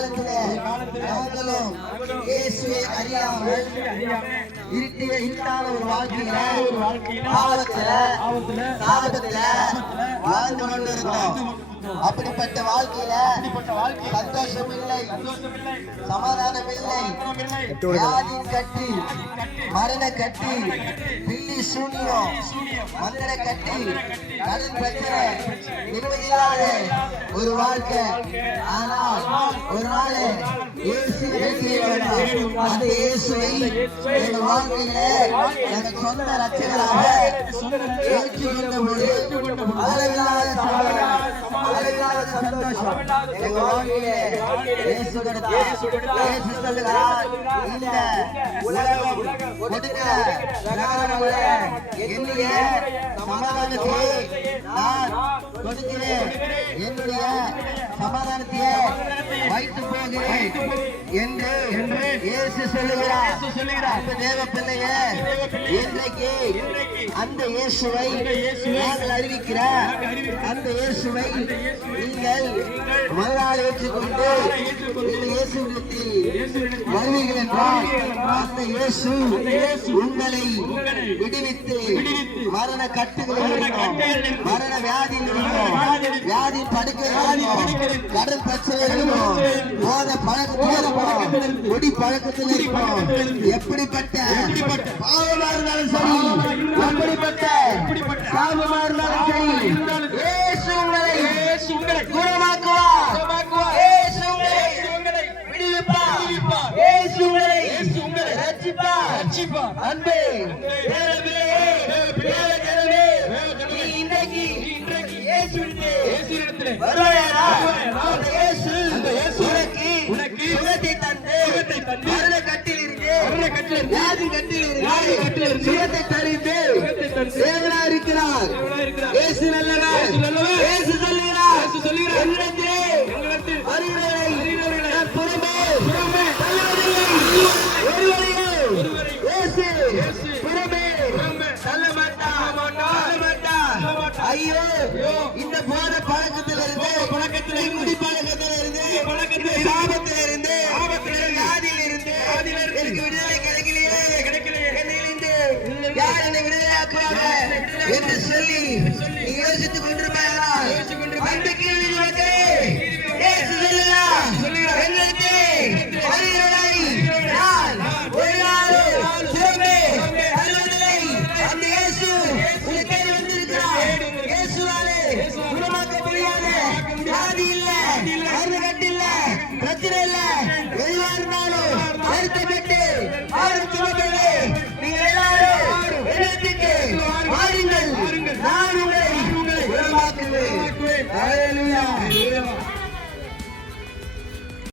காலத்திலே நாங்களும் இயேசுவை அறியாமல் இருட்டான ஒரு வாழ்க்கையில பாவத்துல சாபத்துல வாழ்ந்து கொண்டிருந்தோம். அப்படிப்பட்ட வாழ்க்கையில சந்தோஷம் இல்லை, சமாதானம் இல்லை. வியாதியின் கட்டி, மரண கட்டி, பில்லி சூனியம், மந்திர கட்டி, கடன் பிரச்சனை, நிம்மதியில்லாத ஒரு வாழ்க்கை. ஆனால் ஒரு நாள் அந்த இயேசுவை எங்க வாழ்க்கையில எனக்கு சொந்த ரட்சகராக ஏற்றுக்கொண்ட போது அளவில்லாத சந்தோஷம் எங்க வாழ்க்கையிலே இயேசு சொல்லுகிறார், இந்த உலகம் கொடுக்கிற என்னுடைய சமாதானத்தை நான் கொடுக்கிறேன், என்னுடைய சமாதானத்தையே வைத்து போகிறேன் என்று இயேசு சொல்லுகிறார். அந்த தேவ பிள்ளையே, இன்றைக்கு அந்த இயேசுவை நாங்கள் அறிவிக்கிறார். அந்த இயேசுவை நீங்கள் மறுநாள் ஏற்றுக்கொண்டு இந்த இயேசுவிடத்தில் வருவீர்கள் என்றால் அந்த இயேசு உங்களை விடுவித்து மரண கட்டுகளில் மரண வியாதியில் வியாதி படுக்கைகளிலும் கடன் பிரச்சனைகளிலும் போத பழக்கத்தில் குடி பழக்கத்தில் இருப்போம். எப்படிப்பட்ட பாவமா இருந்தாலும் சரி, எப்படிப்பட்ட சாபமா இருந்தாலும் சரி, இயேசு உங்களை குணமாக்குவார். இயேசு உங்களை விடுவிப்பார். இயேசு உங்களை ரட்சிப்பார். அன்பே இன்றைக்கு இயேசுவிடத்திலே வருவாயா? அந்த இயேசு உனக்கு சுகத்தை தந்து மரண கட்டில் இருந்து வியாதி கட்டில் இருந்து சுகத்தை தருந்து தேவனா இருக்கிறார். இயேசு நல்லவர். இயேசு சொல்லுகிறார், என்னிடத்திலே வருகிறவர்களை நான் புறம்பே தள்ளுவதில்லை. இயேசு புறம்பே தள்ள மாட்டார். ஐயோ, இந்த போத பழக்கத்திலிருந்து குடி பழக்கத்திலிருந்து சாபத்திலிருந்து வியாதியிலிருந்து எனக்கு விடுதலை கிடைக்கலையே, என்னிலிருந்து யார் என்னை விடுதலை ஆக்குவாங்க என்று சொல்லி நீ யோசித்துக் கொண்டிருப்பார்கள். அன்றைக்கு எங்களுக்கு வருகிறவரை நான் ஒரு நாள் சிறமே தள்ளுவதில்லை. அந்த இயேசு உனக்கு வந்திருக்கிறார். இயேசுவாலே குணமாக்க முடியாத வியாதி இல்ல, மருந்து கட்டு இல்ல, பிரச்சனை இல்ல. எதுவா இருந்தாலும் வருத்தப்பட்டு ஆரோக்கியமற்றே நீங்கள் எல்லாரும் இடத்துக்கு வாருங்கள், நான் உங்களை குணமாக்குவேன்.